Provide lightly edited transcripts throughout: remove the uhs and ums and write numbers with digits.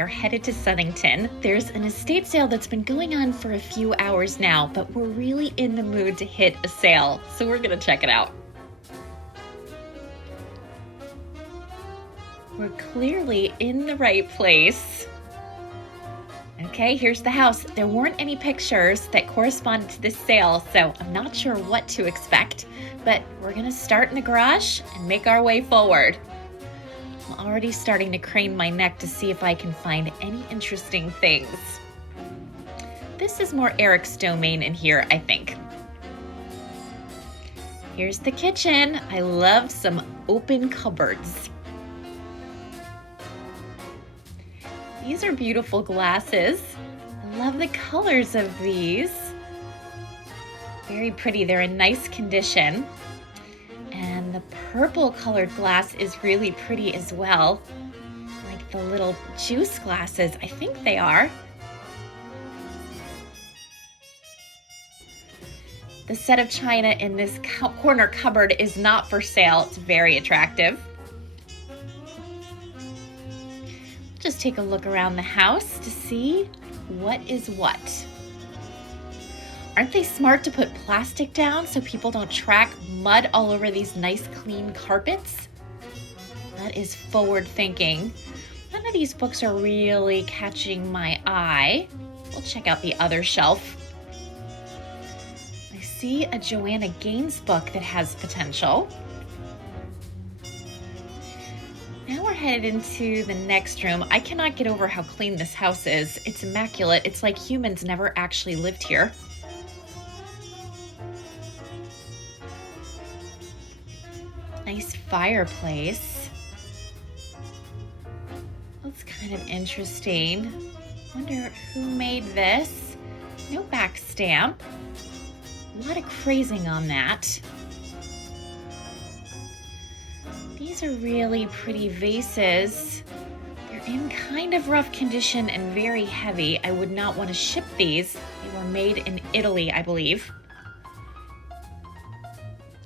are headed to Southington. There's an estate sale that's been going on for a few hours now, but we're really in the mood to hit a sale, so we're gonna check it out. We're clearly in the right place. Okay, here's the house. There weren't any pictures that corresponded to this sale, so I'm not sure what to expect, but we're gonna start in the garage and make our way forward. I'm already starting to crane my neck to see if I can find any interesting things. This is more Eric's domain in here, I think. Here's the kitchen. I love some open cupboards. These are beautiful glasses. I love the colors of these. Very pretty. They're in nice condition. And the purple colored glass is really pretty as well. Like the little juice glasses, I think they are. The set of china in this corner cupboard is not for sale. It's very attractive. Just take a look around the house to see what is what. Aren't they smart to put plastic down so people don't track mud all over these nice clean carpets? That is forward thinking. None of these books are really catching my eye. We'll check out the other shelf. I see a Joanna Gaines book that has potential. Now we're headed into the next room. I cannot get over how clean this house is. It's immaculate. It's like humans never actually lived here. Nice fireplace. That's kind of interesting. Wonder who made this. No back stamp. A lot of crazing on that. These are really pretty vases. They're in kind of rough condition and very heavy. I would not want to ship these. They were made in Italy, I believe.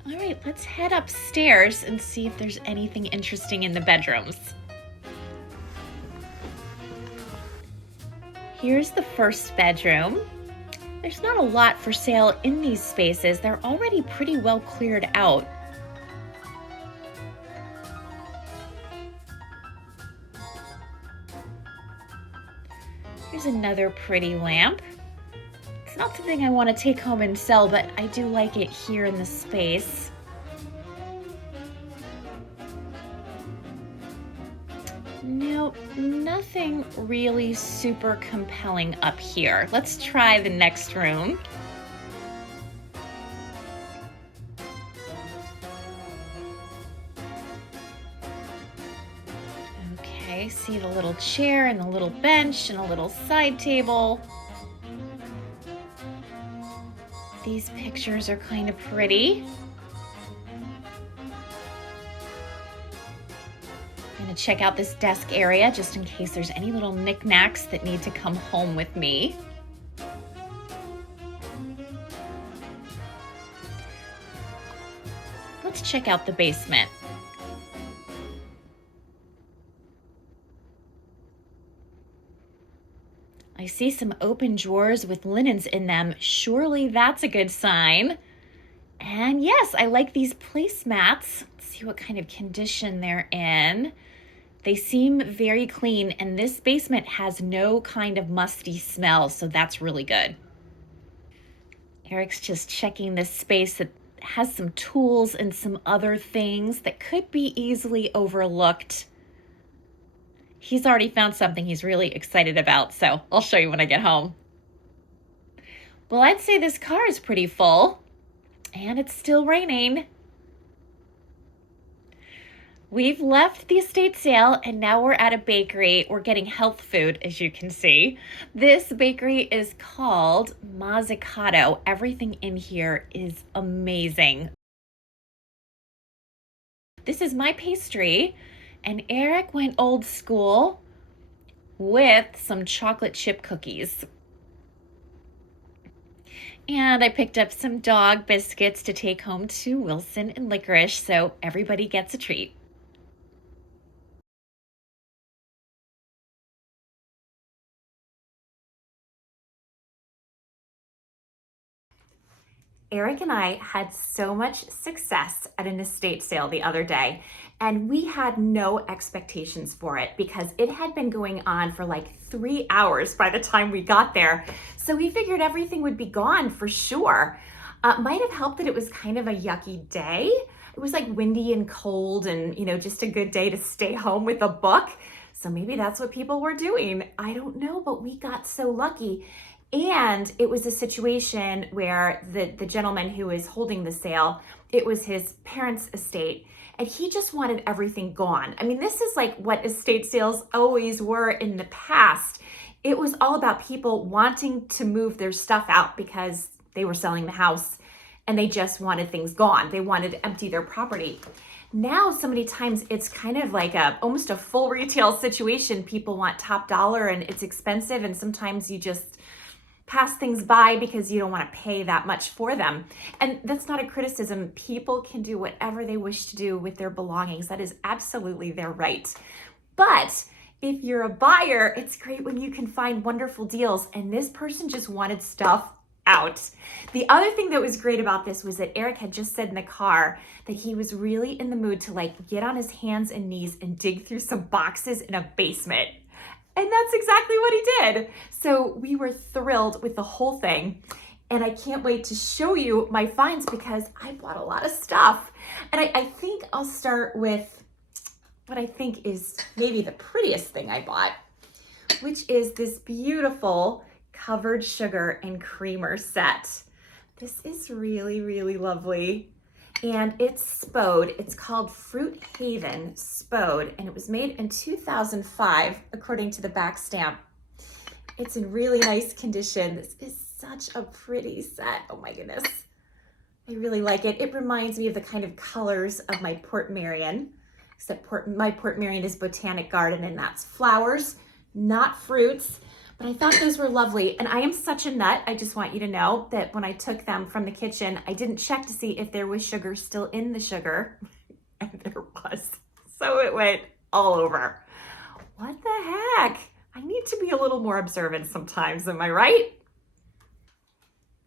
All right, let's head upstairs and see if there's anything interesting in the bedrooms. Here's the first bedroom. There's not a lot for sale in these spaces. They're already pretty well cleared out. Here's another pretty lamp. It's not something I want to take home and sell, but I do like it here in the space. Nope, nothing really super compelling up here. Let's try the next room. Okay, see the little chair and the little bench and a little side table. These pictures are kind of pretty. I'm gonna check out this desk area just in case there's any little knickknacks that need to come home with me. Let's check out the basement. I see some open drawers with linens in them. Surely that's a good sign. And yes, I like these placemats. Let's see what kind of condition they're in. They seem very clean, and this basement has no kind of musty smell, so that's really good. Eric's just checking this space that has some tools and some other things that could be easily overlooked. He's already found something he's really excited about, so I'll show you when I get home. Well, I'd say this car is pretty full, and it's still raining. We've left the estate sale, and now we're at a bakery. We're getting health food, as you can see. This bakery is called Mazzicato. Everything in here is amazing. This is my pastry. And Eric went old school with some chocolate chip cookies. And I picked up some dog biscuits to take home to Wilson and Licorice, so everybody gets a treat. Eric and I had so much success at an estate sale the other day, and we had no expectations for it because it had been going on for like 3 hours by the time we got there. So we figured everything would be gone for sure. Might have helped that it was kind of a yucky day. It was like windy and cold and, just a good day to stay home with a book. So maybe that's what people were doing. I don't know, but we got so lucky. And it was a situation where the gentleman who was holding the sale, it was his parents' estate, and he just wanted everything gone. I mean, this is like what estate sales always were in the past. It was all about people wanting to move their stuff out because they were selling the house and they just wanted things gone. They wanted to empty their property. Now, so many times it's kind of like almost a full retail situation. People want top dollar and it's expensive, and sometimes you just pass things by because you don't want to pay that much for them. And that's not a criticism. People can do whatever they wish to do with their belongings. That is absolutely their right. But if you're a buyer, it's great when you can find wonderful deals. And this person just wanted stuff out. The other thing that was great about this was that Eric had just said in the car that he was really in the mood to get on his hands and knees and dig through some boxes in a basement. And that's exactly what he did. So we were thrilled with the whole thing. And I can't wait to show you my finds because I bought a lot of stuff. And I think I'll start with what I think is maybe the prettiest thing I bought, which is this beautiful covered sugar and creamer set. This is really, really lovely. And it's Spode. It's called Fruit Haven Spode, and it was made in 2005, according to the back stamp. It's in really nice condition. This is such a pretty set. Oh my goodness. I really like it. It reminds me of the kind of colors of my Portmeirion, except my Portmeirion is Botanic Garden, and that's flowers, not fruits. But I thought those were lovely. And I am such a nut. I just want you to know that when I took them from the kitchen, I didn't check to see if there was sugar still in the sugar. And there was. So it went all over. What the heck? I need to be a little more observant sometimes, am I right?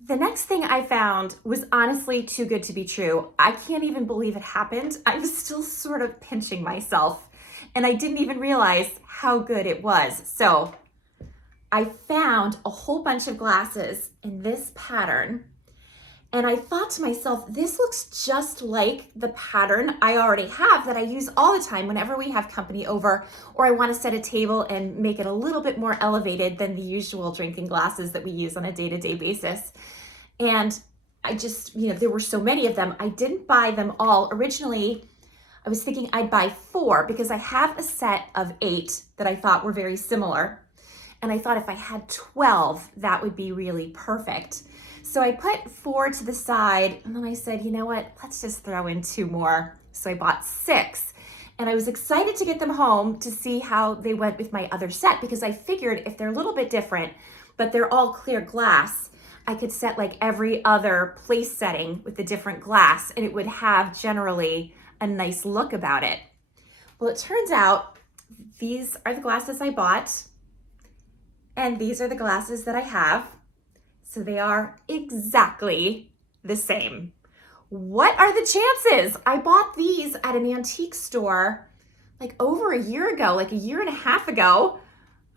The next thing I found was honestly too good to be true. I can't even believe it happened. I'm still sort of pinching myself. And I didn't even realize how good it was. So I found a whole bunch of glasses in this pattern, and I thought to myself, this looks just like the pattern I already have that I use all the time whenever we have company over, or I want to set a table and make it a little bit more elevated than the usual drinking glasses that we use on a day-to-day basis. And I just, there were so many of them. I didn't buy them all. Originally, I was thinking I'd buy 4 because I have a set of 8 that I thought were very similar. And I thought if I had 12, that would be really perfect. So I put 4 to the side, and then I said, you know what, let's just throw in 2 more. So I bought 6, and I was excited to get them home to see how they went with my other set, because I figured if they're a little bit different, but they're all clear glass, I could set like every other place setting with a different glass, and it would have generally a nice look about it. Well, it turns out these are the glasses I bought, and these are the glasses that I have. So they are exactly the same. What are the chances? I bought these at an antique store like over a year ago, like a year and a half ago.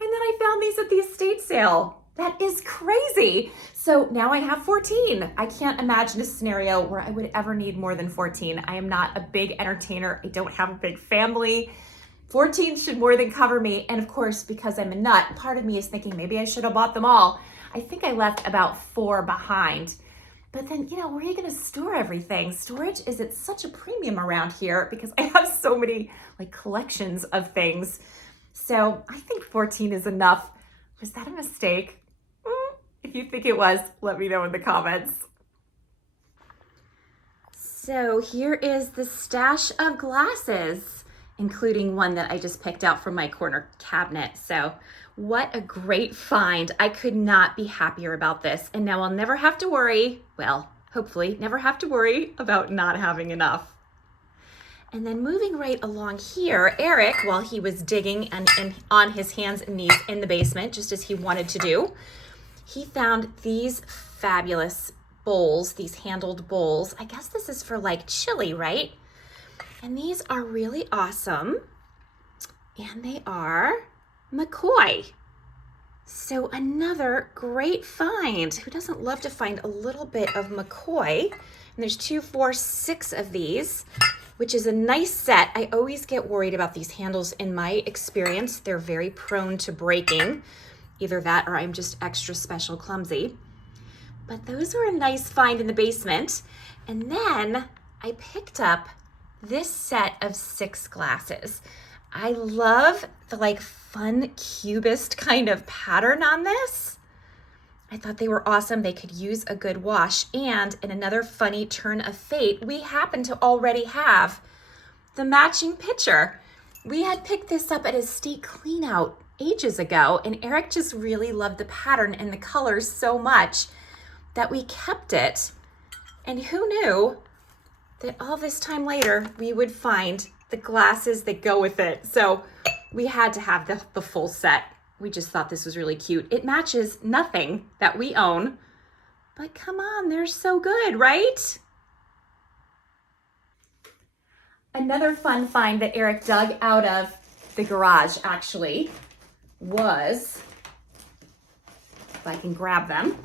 And then I found these at the estate sale. That is crazy. So now I have 14. I can't imagine a scenario where I would ever need more than 14. I am not a big entertainer. I don't have a big family. 14 should more than cover me. And of course, because I'm a nut, part of me is thinking maybe I should have bought them all. I think I left about 4 behind. But then, where are you going to store everything? Storage is at such a premium around here because I have so many collections of things. So I think 14 is enough. Was that a mistake? If you think it was, let me know in the comments. So here is the stash of glasses, including one that I just picked out from my corner cabinet. So what a great find. I could not be happier about this. And now I'll never have to worry, well, hopefully never have to worry about not having enough. And then moving right along here, Eric, while he was digging and on his hands and knees in the basement, just as he wanted to do, he found these fabulous bowls, these handled bowls. I guess this is for like chili, right? And these are really awesome. And they are McCoy. So another great find. Who doesn't love to find a little bit of McCoy? And there's 2, 4, 6 of these, which is a nice set. I always get worried about these handles. In my experience, they're very prone to breaking. Either that or I'm just extra special clumsy. But those were a nice find in the basement. And then I picked up this set of 6 glasses. I love the like fun cubist kind of pattern on this. I thought they were awesome. They could use a good wash. And in another funny turn of fate, we happen to already have the matching pitcher. We had picked this up at a state clean out ages ago, and Eric just really loved the pattern and the colors so much that we kept it. And who knew that all this time later we would find the glasses that go with it. So we had to have the full set. We just thought this was really cute. It matches nothing that we own, but come on, they're so good, right? Another fun find that Eric dug out of the garage actually was, if I can grab them,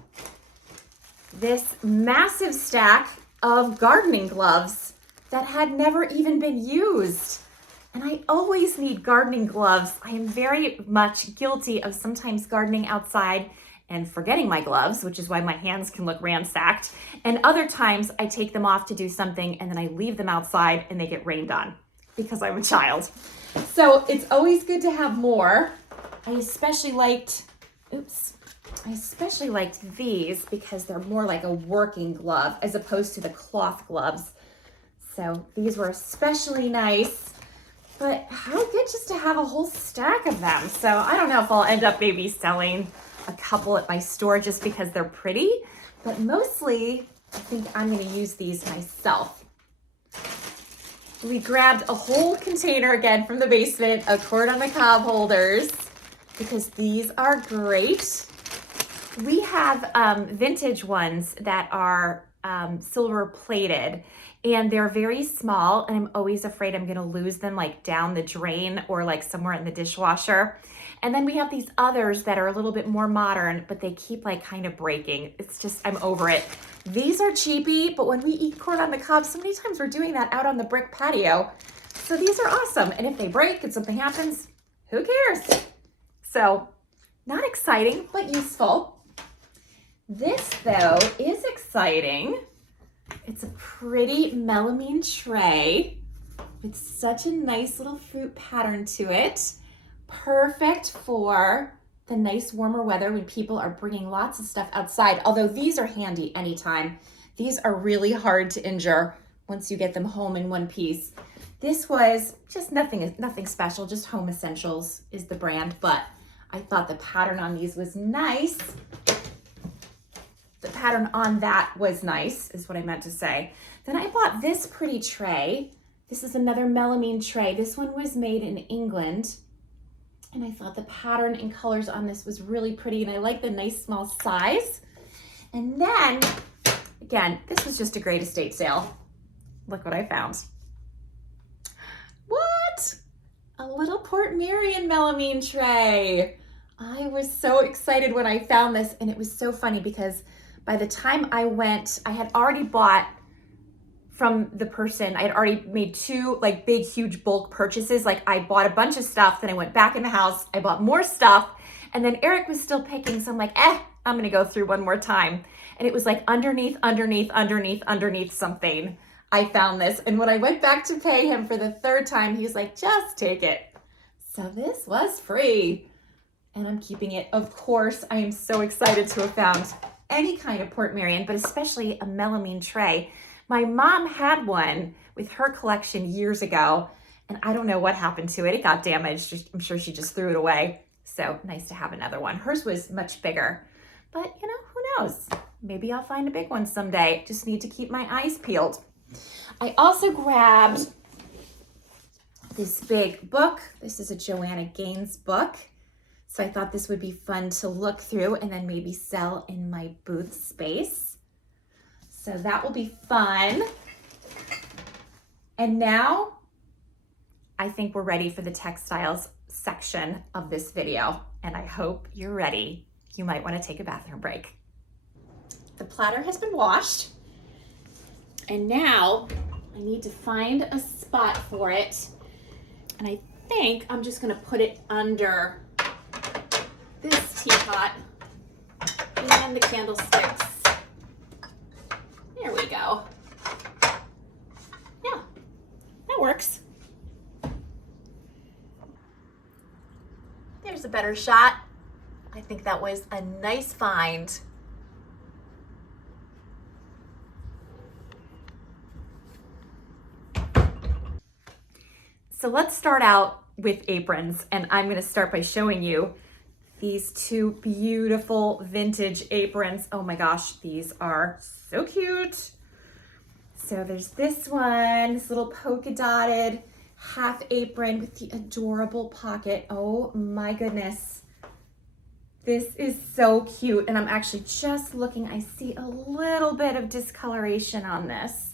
this massive stack of gardening gloves that had never even been used. And I always need gardening gloves. I am very much guilty of sometimes gardening outside and forgetting my gloves, which is why my hands can look ransacked. And other times I take them off to do something and then I leave them outside and they get rained on because I'm a child. So it's always good to have more. I especially liked these because they're more like a working glove as opposed to the cloth gloves. So these were especially nice, but how good just to have a whole stack of them. So I don't know if I'll end up maybe selling a couple at my store just because they're pretty, but mostly I think I'm gonna use these myself. We grabbed a whole container again from the basement of cord on the cob holders because these are great. We have vintage ones that are silver plated, and they're very small, and I'm always afraid I'm gonna lose them like down the drain or like somewhere in the dishwasher. And then we have these others that are a little bit more modern, but they keep like kind of breaking. It's just, I'm over it. These are cheapy, but when we eat corn on the cob, so many times we're doing that out on the brick patio. So these are awesome. And if they break and something happens, who cares? So not exciting, but useful. This though is exciting. It's a pretty melamine tray with such a nice little fruit pattern to it. Perfect for the nice warmer weather when people are bringing lots of stuff outside, although these are handy anytime. These are really hard to injure once you get them home in one piece. This was just nothing special, just Home Essentials is the brand, but I thought the pattern on these was nice. The pattern on that was nice, is what I meant to say. Then I bought this pretty tray. This is another melamine tray. This one was made in England. And I thought the pattern and colors on this was really pretty, and I like the nice small size. And then, again, this was just a great estate sale. Look what I found. What? A little Port Marion melamine tray. I was so excited when I found this, and it was so funny because by the time I went, I had already bought from the person, I had already made 2 like big, huge bulk purchases. Like I bought a bunch of stuff, then I went back in the house, I bought more stuff, and then Eric was still picking, so I'm like, I'm gonna go through one more time. And it was like underneath something, I found this. And when I went back to pay him for the 3rd time, he was like, just take it. So this was free, and I'm keeping it. Of course, I am so excited to have found any kind of Port Marion, but especially a melamine tray. My mom had one with her collection years ago, and I don't know what happened to it. It got damaged. I'm sure she just threw it away. So nice to have another one. Hers was much bigger, but you know, who knows? Maybe I'll find a big one someday. Just need to keep my eyes peeled. I also grabbed this big book. This is a Joanna Gaines book. So I thought this would be fun to look through and then maybe sell in my booth space. So that will be fun. And now I think we're ready for the textiles section of this video, and I hope you're ready. You might want to take a bathroom break. The platter has been washed, and now I need to find a spot for it, and I think I'm just going to put it under this teapot and the candlesticks. There we go. Yeah, that works. There's a better shot. I think that was a nice find. So let's start out with aprons, and I'm going to start by showing you these two beautiful vintage aprons. Oh my gosh, these are so cute. So there's this one, this little polka dotted half apron with the adorable pocket. Oh my goodness. This is so cute. And I'm actually just looking, I see a little bit of discoloration on this.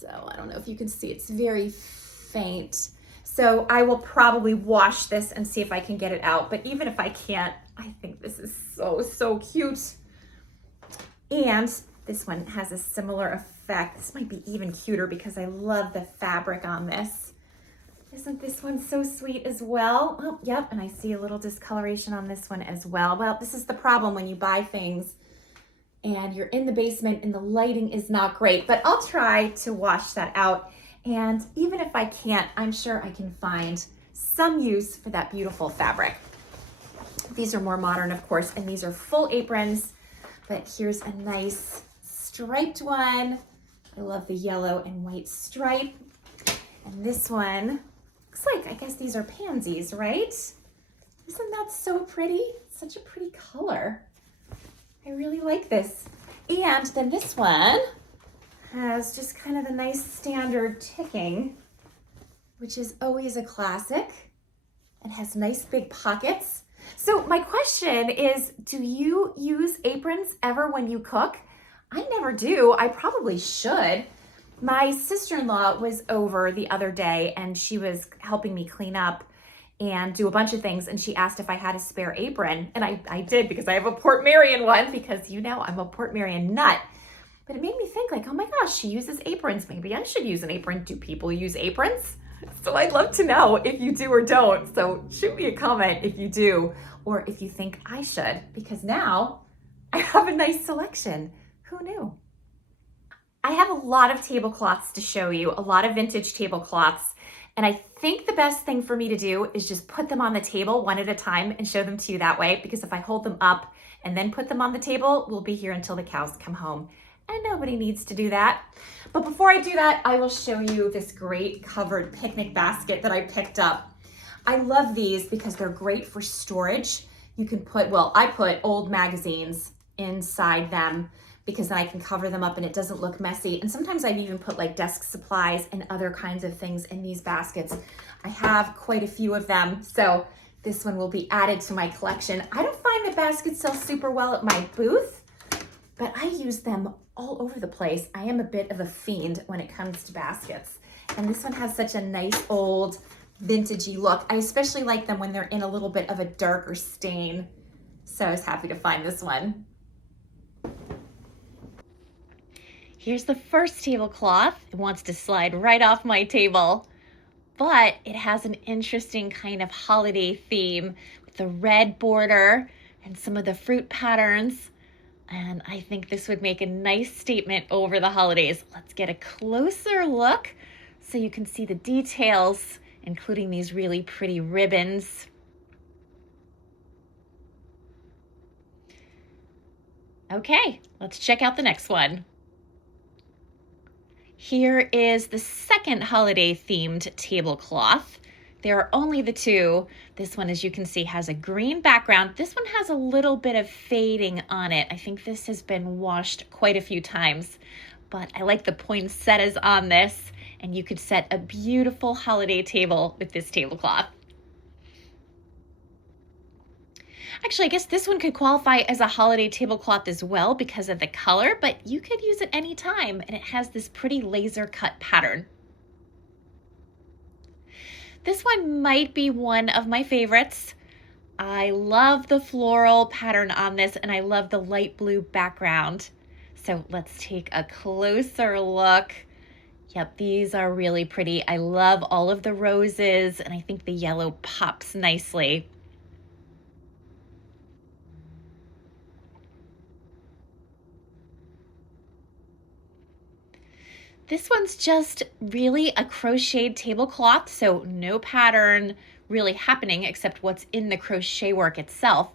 So I don't know if you can see, it's very faint. So I will probably wash this and see if I can get it out. But even if I can't, I think this is so cute. And this one has a similar effect. This might be even cuter because I love the fabric on this. Isn't this one so sweet as well? Oh, yep, and I see a little discoloration on this one as well. Well, this is the problem when you buy things and you're in the basement and the lighting is not great, but I'll try to wash that out. And even if I can't, I'm sure I can find some use for that beautiful fabric. These are more modern, of course, and these are full aprons, but here's a nice striped one. I love the yellow and white stripe. And this one looks like, I guess these are pansies, right? Isn't that so pretty? Such a pretty color. I really like this. And then this one has just kind of the nice standard ticking, which is always a classic. It has nice big pockets. So my question is, do you use aprons ever when you cook? I never do. I probably should. My sister-in-law was over the other day and she was helping me clean up and do a bunch of things, and she asked if I had a spare apron, and I did, because I have a Port Marion one, because you know I'm a Port Marion nut. But it made me think, like, oh my gosh, she uses aprons. Maybe I should use an apron. Do people use aprons? So I'd love to know if you do or don't. So shoot me a comment if you do, or if you think I should, because now I have a nice selection. Who knew? I have a lot of tablecloths to show you, a lot of vintage tablecloths. And I think the best thing for me to do is just put them on the table one at a time and show them to you that way, because if I hold them up and then put them on the table, we'll be here until the cows come home. And nobody needs to do that. But before I do that, I will show you this great covered picnic basket that I picked up. I love these because they're great for storage. You can put, well, I put old magazines inside them because then I can cover them up and it doesn't look messy. And sometimes I've even put like desk supplies and other kinds of things in these baskets. I have quite a few of them, so this one will be added to my collection. I don't find the baskets sell super well at my booth, but I use them all over the place. I am a bit of a fiend when it comes to baskets. And this one has such a nice old vintagey look. I especially like them when they're in a little bit of a darker stain. So I was happy to find this one. Here's the first tablecloth. It wants to slide right off my table, but it has an interesting kind of holiday theme with the red border and some of the fruit patterns. And I think this would make a nice statement over the holidays. Let's get a closer look so you can see the details, including these really pretty ribbons. Okay, let's check out the next one. Here is the second holiday themed tablecloth. There are only the two. This one, as you can see, has a green background. This one has a little bit of fading on it. I think this has been washed quite a few times, but I like the poinsettias on this, and you could set a beautiful holiday table with this tablecloth. Actually, I guess this one could qualify as a holiday tablecloth as well because of the color, but you could use it anytime, and it has this pretty laser cut pattern. This one might be one of my favorites. I love the floral pattern on this, and I love the light blue background. So let's take a closer look. Yep, these are really pretty. I love all of the roses, and I think the yellow pops nicely. This one's just really a crocheted tablecloth, so no pattern really happening except what's in the crochet work itself.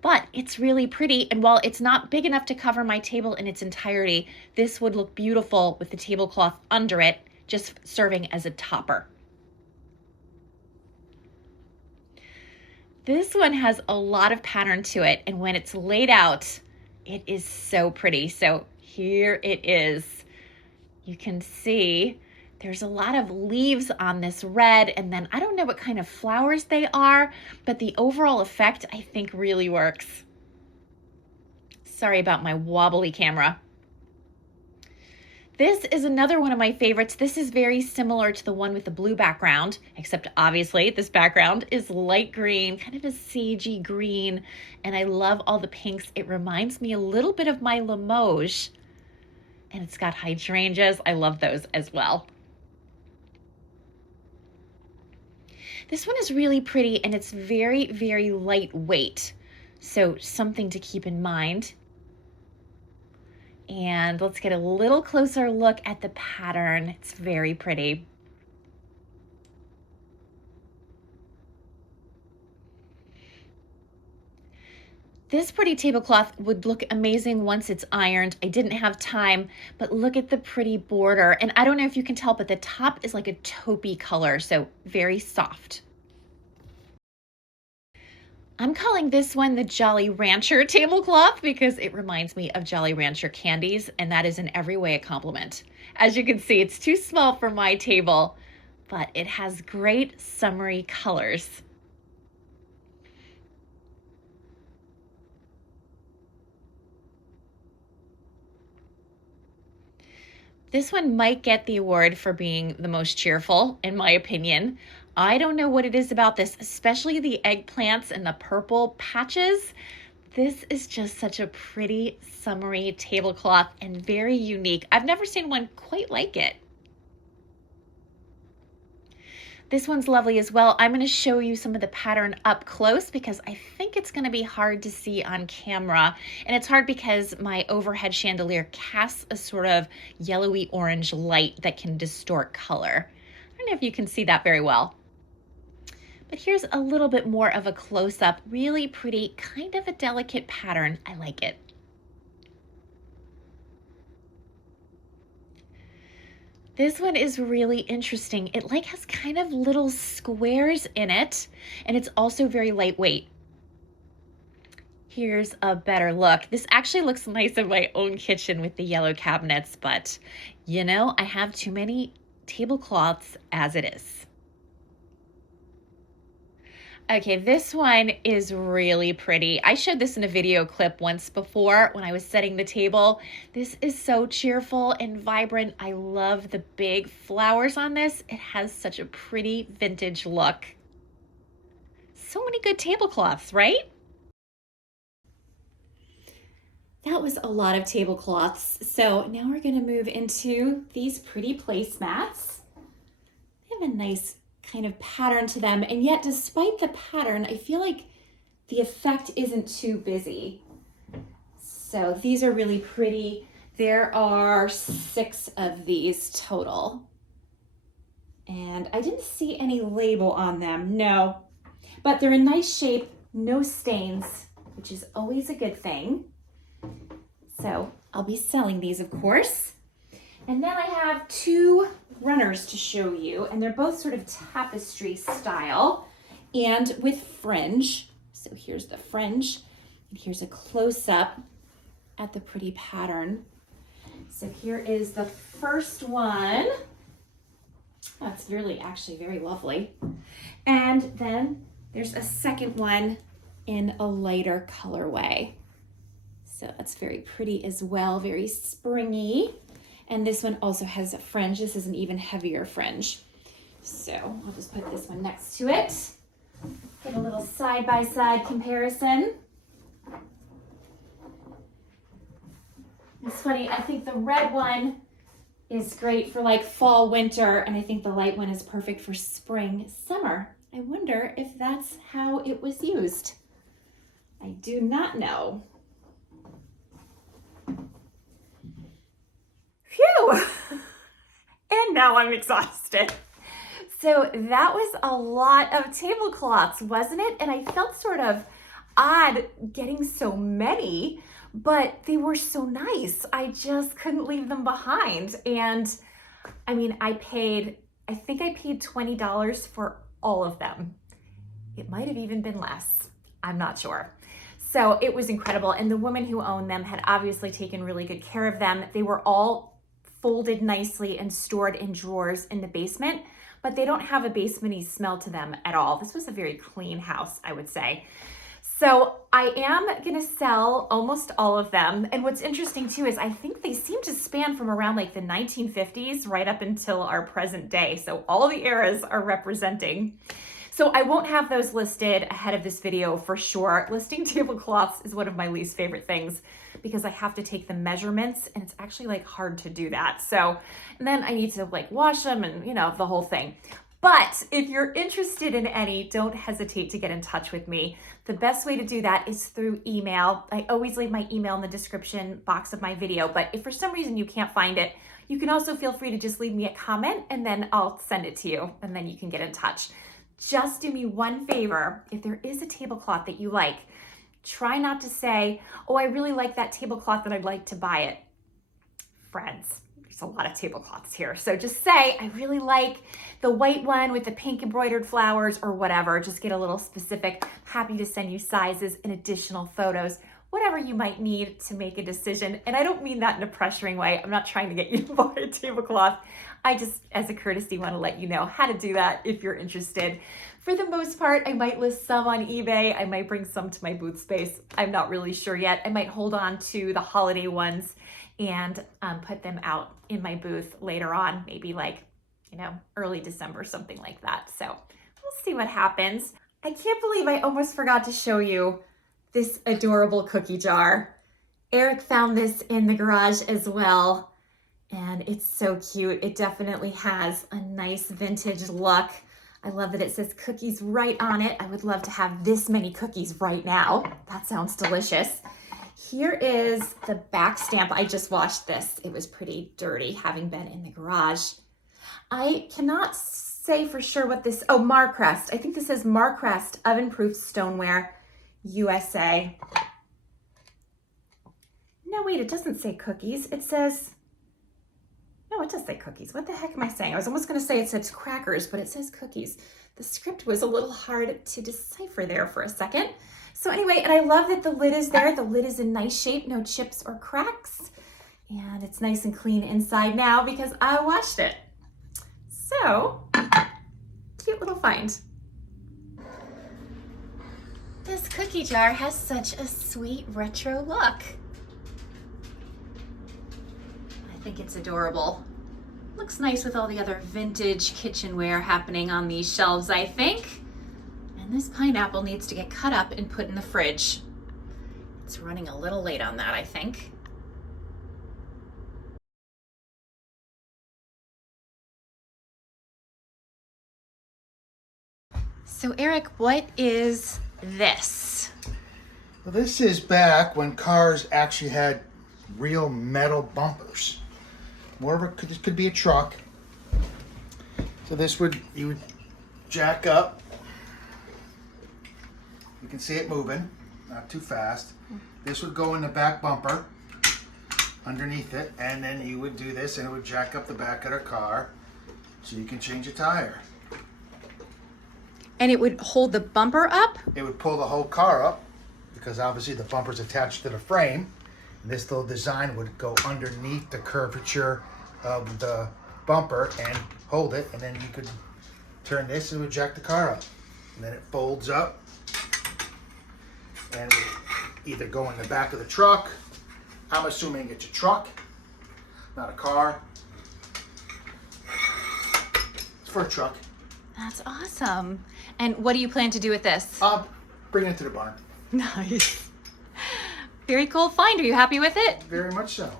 But it's really pretty, and while it's not big enough to cover my table in its entirety, this would look beautiful with the tablecloth under it, just serving as a topper. This one has a lot of pattern to it, and when it's laid out, it is so pretty. So here it is. You can see there's a lot of leaves on this red, and then I don't know what kind of flowers they are, but the overall effect I think really works. Sorry about my wobbly camera. This is another one of my favorites. This is very similar to the one with the blue background, except obviously this background is light green, kind of a sagey green, and I love all the pinks. It reminds me a little bit of my Limoges. And it's got hydrangeas. I love those as well. This one is really pretty, and it's very, very lightweight. So something to keep in mind. And let's get a little closer look at the pattern. It's very pretty. This pretty tablecloth would look amazing once it's ironed. I didn't have time, but look at the pretty border. And I don't know if you can tell, but the top is like a taupey color, so very soft. I'm calling this one the Jolly Rancher tablecloth because it reminds me of Jolly Rancher candies, and that is in every way a compliment. As you can see, it's too small for my table, but it has great summery colors. This one might get the award for being the most cheerful, in my opinion. I don't know what it is about this, especially the eggplants and the purple patches. This is just such a pretty summery tablecloth and very unique. I've never seen one quite like it. This one's lovely as well. I'm going to show you some of the pattern up close because I think it's going to be hard to see on camera. And it's hard because my overhead chandelier casts a sort of yellowy orange light that can distort color. I don't know if you can see that very well. But here's a little bit more of a close-up, really pretty, kind of a delicate pattern. I like it. This one is really interesting. It like has kind of little squares in it, and it's also very lightweight. Here's a better look. This actually looks nice in my own kitchen with the yellow cabinets, but you know, I have too many tablecloths as it is. Okay, this one is really pretty. I showed this in a video clip once before when I was setting the table. This is so cheerful and vibrant. I love the big flowers on this. It has such a pretty vintage look. So many good tablecloths, right? That was a lot of tablecloths. So now we're going to move into these pretty placemats. They have a nice kind of pattern to them, and yet despite the pattern, I feel like the effect isn't too busy. So these are really pretty. There are 6 of these total. And I didn't see any label on them, no. But they're in nice shape, no stains, which is always a good thing. So I'll be selling these, of course. And then I have 2 runners to show you, and they're both sort of tapestry style and with fringe. So here's the fringe, and here's a close-up at the pretty pattern. So here is the first one. That's really actually very lovely. And then there's a second one in a lighter colorway. So that's very pretty as well, very springy. And this one also has a fringe. This is an even heavier fringe. So I'll just put this one next to it. Get a little side-by-side comparison. It's funny, I think the red one is great for like fall, winter, and I think the light one is perfect for spring, summer. I wonder if that's how it was used. I do not know. Phew! And now I'm exhausted. So that was a lot of tablecloths, wasn't it? And I felt sort of odd getting so many, but they were so nice. I just couldn't leave them behind. And I mean, I think I paid $20 for all of them. It might have even been less. I'm not sure. So it was incredible. And the woman who owned them had obviously taken really good care of them. They were all folded nicely and stored in drawers in the basement, but they don't have a basement-y smell to them at all. This was a very clean house, I would say. So I am gonna sell almost all of them. And what's interesting too is I think they seem to span from around like the 1950s right up until our present day. So all the eras are representing. So I won't have those listed ahead of this video for sure. Listing tablecloths is one of my least favorite things because I have to take the measurements and it's actually like hard to do that. So, and then I need to like wash them and you know, the whole thing. But if you're interested in any, don't hesitate to get in touch with me. The best way to do that is through email. I always leave my email in the description box of my video, but if for some reason you can't find it, you can also feel free to just leave me a comment and then I'll send it to you and then you can get in touch. Just do me one favor. If there is a tablecloth that you like, try not to say, oh, I really like that tablecloth and I'd like to buy it. Friends, there's a lot of tablecloths here. So just say, I really like the white one with the pink embroidered flowers or whatever. Just get a little specific. Happy to send you sizes and additional photos, whatever you might need to make a decision. And I don't mean that in a pressuring way. I'm not trying to get you to buy a tablecloth. I just, as a courtesy, want to let you know how to do that if you're interested. For the most part, I might list some on eBay. I might bring some to my booth space. I'm not really sure yet. I might hold on to the holiday ones and put them out in my booth later on, maybe like, you know, early December, something like that. So we'll see what happens. I can't believe I almost forgot to show you this adorable cookie jar. Eric found this in the garage as well. And it's so cute. It definitely has a nice vintage look. I love that it says cookies right on it. I would love to have this many cookies right now. That sounds delicious. Here is the back stamp. I just washed this. It was pretty dirty having been in the garage. I cannot say for sure what this, oh, Marcrest. I think this says Marcrest Oven-Proof Stoneware USA. No, wait, it doesn't say cookies. It says, no, it does say cookies. What the heck am I saying? I was almost going to say it says crackers, but it says cookies. The script was a little hard to decipher there for a second. So anyway, and I love that the lid is there. The lid is in nice shape, no chips or cracks. And it's nice and clean inside now because I washed it. So, cute little find. This cookie jar has such a sweet retro look. I think it's adorable. Looks nice with all the other vintage kitchenware happening on these shelves, I think. And this pineapple needs to get cut up and put in the fridge. It's running a little late on that, I think. So Eric, what is this? Well, this is back when cars actually had real metal bumpers. This could be a truck. So you would jack up. You can see it moving, not too fast. This would go in the back bumper underneath it, and then you would do this and it would jack up the back of the car so you can change a tire. And it would hold the bumper up? It would pull the whole car up because obviously the bumper's attached to the frame. And this little design would go underneath the curvature of the bumper and hold it, and then you could turn this and it would jack the car up. And then it folds up and it would either go in the back of the truck. I'm assuming it's a truck, not a car. It's for a truck. That's awesome. And what do you plan to do with this? Bring it to the barn. Nice. Very cool find. Are you happy with it? Very much so.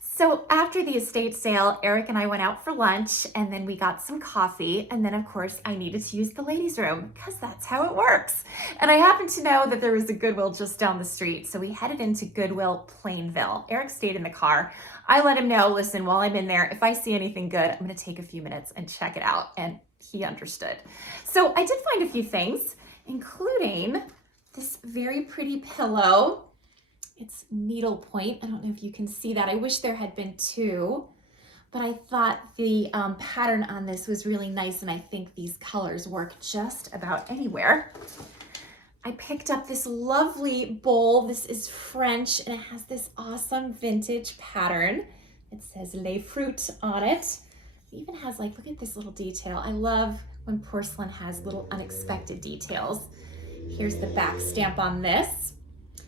So after the estate sale, Eric and I went out for lunch, and then we got some coffee, and then of course I needed to use the ladies' room because that's how it works. And I happened to know that there was a Goodwill just down the street, so we headed into Goodwill Plainville. Eric stayed in the car. I let him know, listen, while I'm in there, if I see anything good, I'm gonna take a few minutes and check it out, and he understood. So I did find a few things, including this very pretty pillow. It's needlepoint. I don't know if you can see that. I wish there had been two, but I thought the pattern on this was really nice, and I think these colors work just about anywhere. I picked up this lovely bowl. This is French, and it has this awesome vintage pattern. It says Les Fruits on it. It even has, like, look at this little detail. I love when porcelain has little unexpected details. Here's the back stamp on this.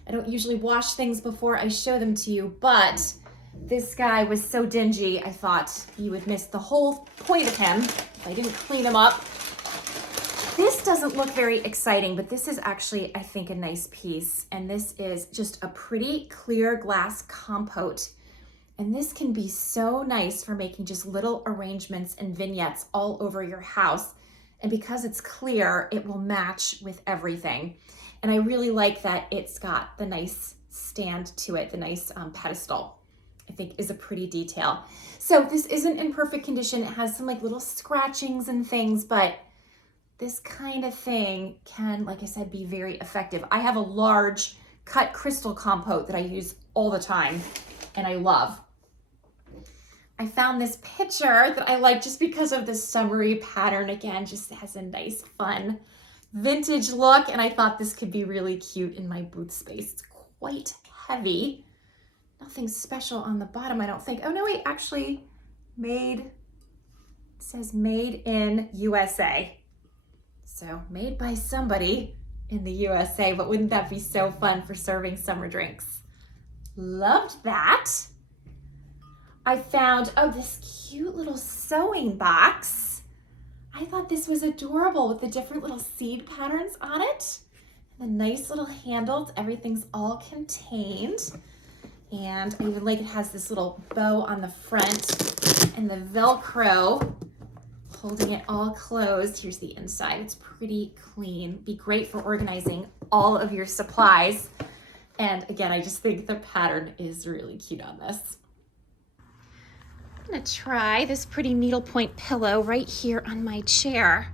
I don't usually wash things before I show them to you, but this guy was so dingy, I thought you would miss the whole point of him if I didn't clean him up. This doesn't look very exciting, but this is actually, I think, a nice piece. And this is just a pretty clear glass compote. And this can be so nice for making just little arrangements and vignettes all over your house. And because it's clear, it will match with everything. And I really like that it's got the nice stand to it, the nice pedestal, I think is a pretty detail. So this isn't in perfect condition. It has some like little scratchings and things, but this kind of thing can, like I said, be very effective. I have a large cut crystal compote that I use all the time and I love. I found this picture that I like just because of the summery pattern. Again, just has a nice, fun vintage look, and I thought this could be really cute in my booth space. It's quite heavy. Nothing special on the bottom, I don't think. Oh no, wait, actually it says made in USA. So made by somebody in the USA, but wouldn't that be so fun for serving summer drinks? Loved that. I found, oh, this cute little sewing box. I thought this was adorable with the different little seed patterns on it. The nice little handles, everything's all contained. And I even like it has this little bow on the front and the Velcro holding it all closed. Here's the inside, it's pretty clean. Be great for organizing all of your supplies. And again, I just think the pattern is really cute on this. I'm gonna try this pretty needlepoint pillow right here on my chair.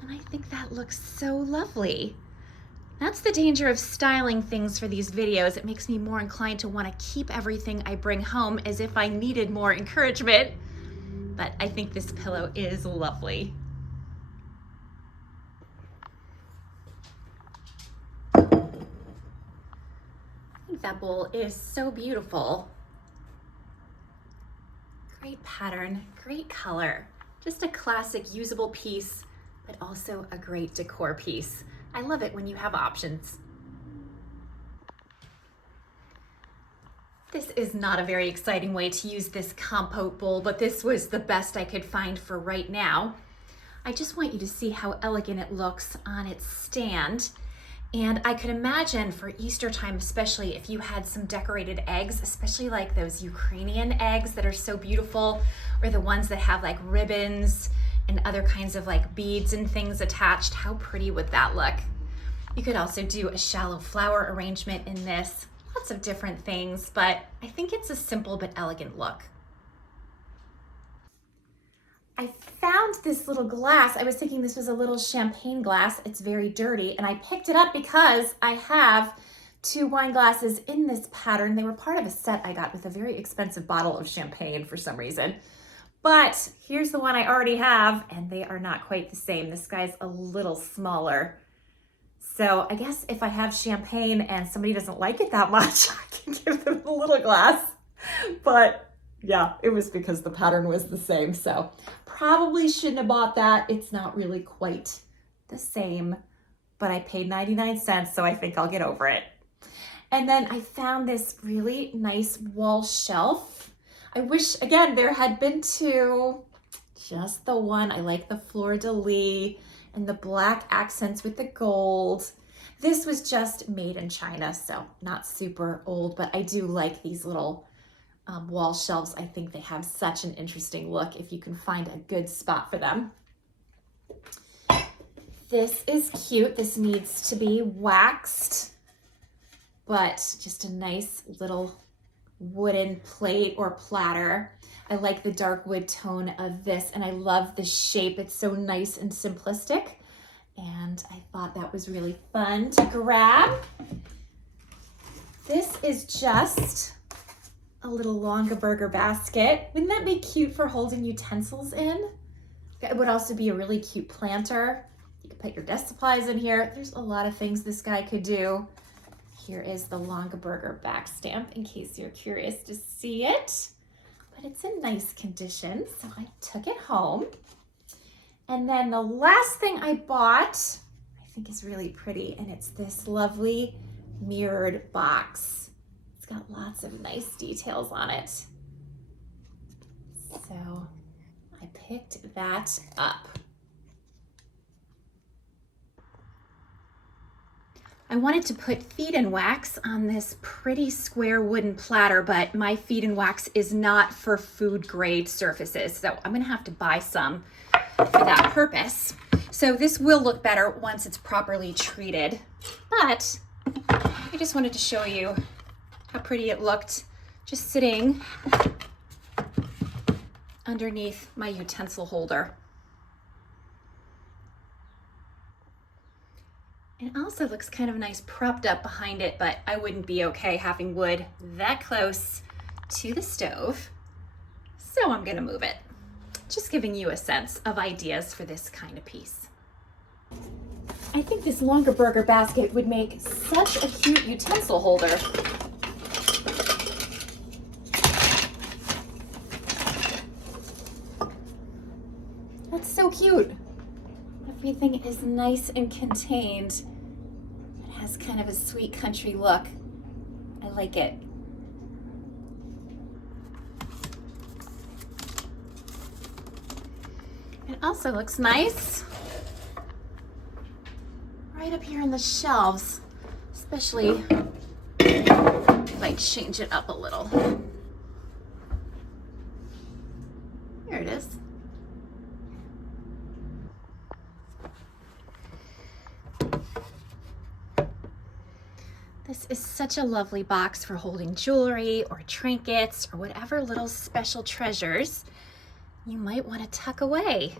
And I think that looks so lovely. That's the danger of styling things for these videos. It makes me more inclined to want to keep everything I bring home as if I needed more encouragement. But I think this pillow is lovely. I think that bowl is so beautiful. Great pattern, great color. Just a classic usable piece, but also a great decor piece. I love it when you have options. This is not a very exciting way to use this compote bowl, but this was the best I could find for right now. I just want you to see how elegant it looks on its stand. And I could imagine for Easter time, especially if you had some decorated eggs, especially like those Ukrainian eggs that are so beautiful, or the ones that have like ribbons and other kinds of like beads and things attached. How pretty would that look? You could also do a shallow flower arrangement in this. Lots of different things, but I think it's a simple but elegant look. I found this little glass. I was thinking this was a little champagne glass. It's very dirty, and I picked it up because I have 2 wine glasses in this pattern. They were part of a set I got with a very expensive bottle of champagne for some reason. But here's the one I already have, and they are not quite the same. This guy's a little smaller. So I guess if I have champagne and somebody doesn't like it that much, I can give them a little glass. But yeah, it was because the pattern was the same. So probably shouldn't have bought that. It's not really quite the same, but I paid 99 cents, so I think I'll get over it. And then I found this really nice wall shelf. I wish, again, there had been two, just the one. I like the fleur-de-lis and the black accents with the gold. This was just made in China, so not super old, but I do like these little wall shelves. I think they have such an interesting look if you can find a good spot for them. This is cute. This needs to be waxed, but just a nice little wooden plate or platter. I like the dark wood tone of this, and I love the shape. It's so nice and simplistic, and I thought that was really fun to grab. This is just a little Longaberger basket. Wouldn't that be cute for holding utensils in? It would also be a really cute planter. You could put your desk supplies in here. There's a lot of things this guy could do. Here is the Longaberger back stamp in case you're curious to see it. But it's in nice condition, so I took it home. And then the last thing I bought, I think is really pretty, and it's this lovely mirrored box. It's got lots of nice details on it. So I picked that up. I wanted to put feed and wax on this pretty square wooden platter, but my feed and wax is not for food grade surfaces, so I'm gonna have to buy some for that purpose. So this will look better once it's properly treated, but I just wanted to show you how pretty it looked just sitting underneath my utensil holder. It also looks kind of nice propped up behind it, but I wouldn't be okay having wood that close to the stove, so I'm gonna move it. Just giving you a sense of ideas for this kind of piece. I think this Longaberger basket would make such a cute utensil holder. That's so cute. Everything is nice and contained. It has kind of a sweet country look. I like it. It also looks nice right up here on the shelves, especially if I change it up a little. There it is. This is such a lovely box for holding jewelry or trinkets or whatever little special treasures you might want to tuck away.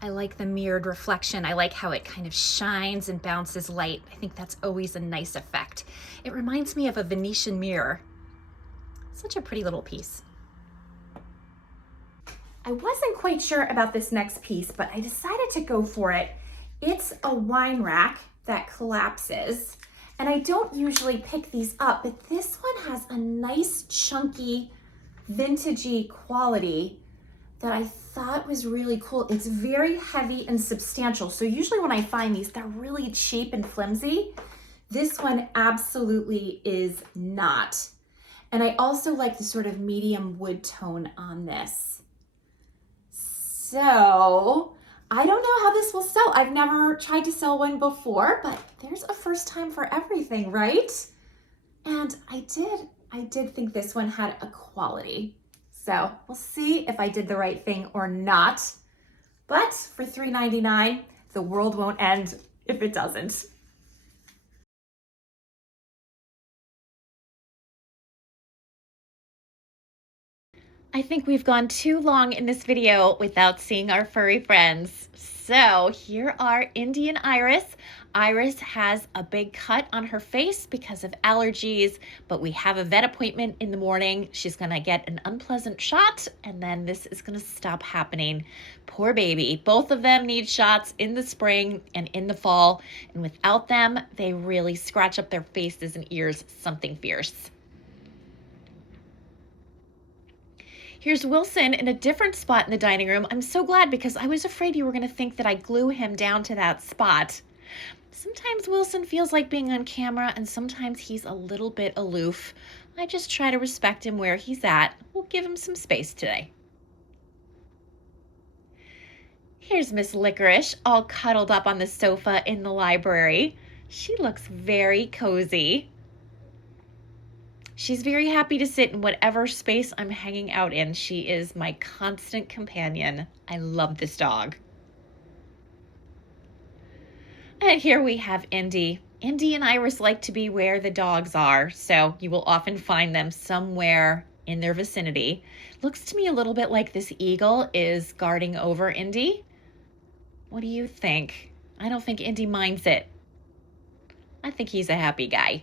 I like the mirrored reflection. I like how it kind of shines and bounces light. I think that's always a nice effect. It reminds me of a Venetian mirror. Such a pretty little piece. I wasn't quite sure about this next piece, but I decided to go for it. It's a wine rack that collapses, and I don't usually pick these up, but this one has a nice chunky vintagey quality that I thought was really cool. It's very heavy and substantial. So usually when I find these, they're really cheap and flimsy. This one absolutely is not. And I also like the sort of medium wood tone on this. So I don't know how this will sell. I've never tried to sell one before, but there's a first time for everything, right? And I did think this one had a quality. So we'll see if I did the right thing or not. But for $3.99, the world won't end if it doesn't. I think we've gone too long in this video without seeing our furry friends. So here are Indy and Iris. Iris has a big cut on her face because of allergies, but we have a vet appointment in the morning. She's gonna get an unpleasant shot, and then this is gonna stop happening. Poor baby. Both of them need shots in the spring and in the fall, and without them, they really scratch up their faces and ears something fierce. Here's Wilson in a different spot in the dining room. I'm so glad because I was afraid you were going to think that I glue him down to that spot. Sometimes Wilson feels like being on camera and sometimes he's a little bit aloof. I just try to respect him where he's at. We'll give him some space today. Here's Miss Licorice all cuddled up on the sofa in the library. She looks very cozy. She's very happy to sit in whatever space I'm hanging out in. She is my constant companion. I love this dog. And here we have Indy. Indy and Iris like to be where the dogs are, so you will often find them somewhere in their vicinity. Looks to me a little bit like this eagle is guarding over Indy. What do you think? I don't think Indy minds it. I think he's a happy guy.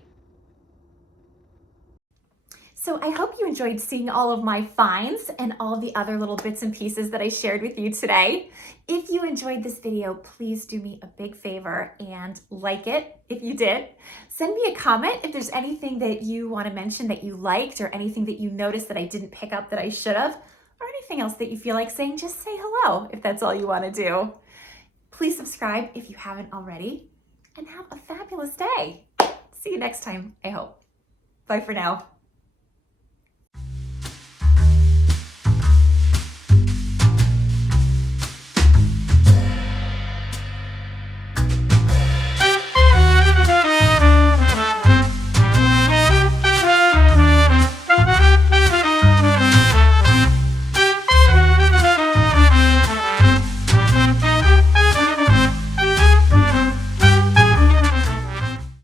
So I hope you enjoyed seeing all of my finds and all the other little bits and pieces that I shared with you today. If you enjoyed this video, please do me a big favor and like it if you did. Send me a comment if there's anything that you want to mention that you liked or anything that you noticed that I didn't pick up that I should have, or anything else that you feel like saying. Just say hello if that's all you want to do. Please subscribe if you haven't already, and have a fabulous day. See you next time, I hope. Bye for now.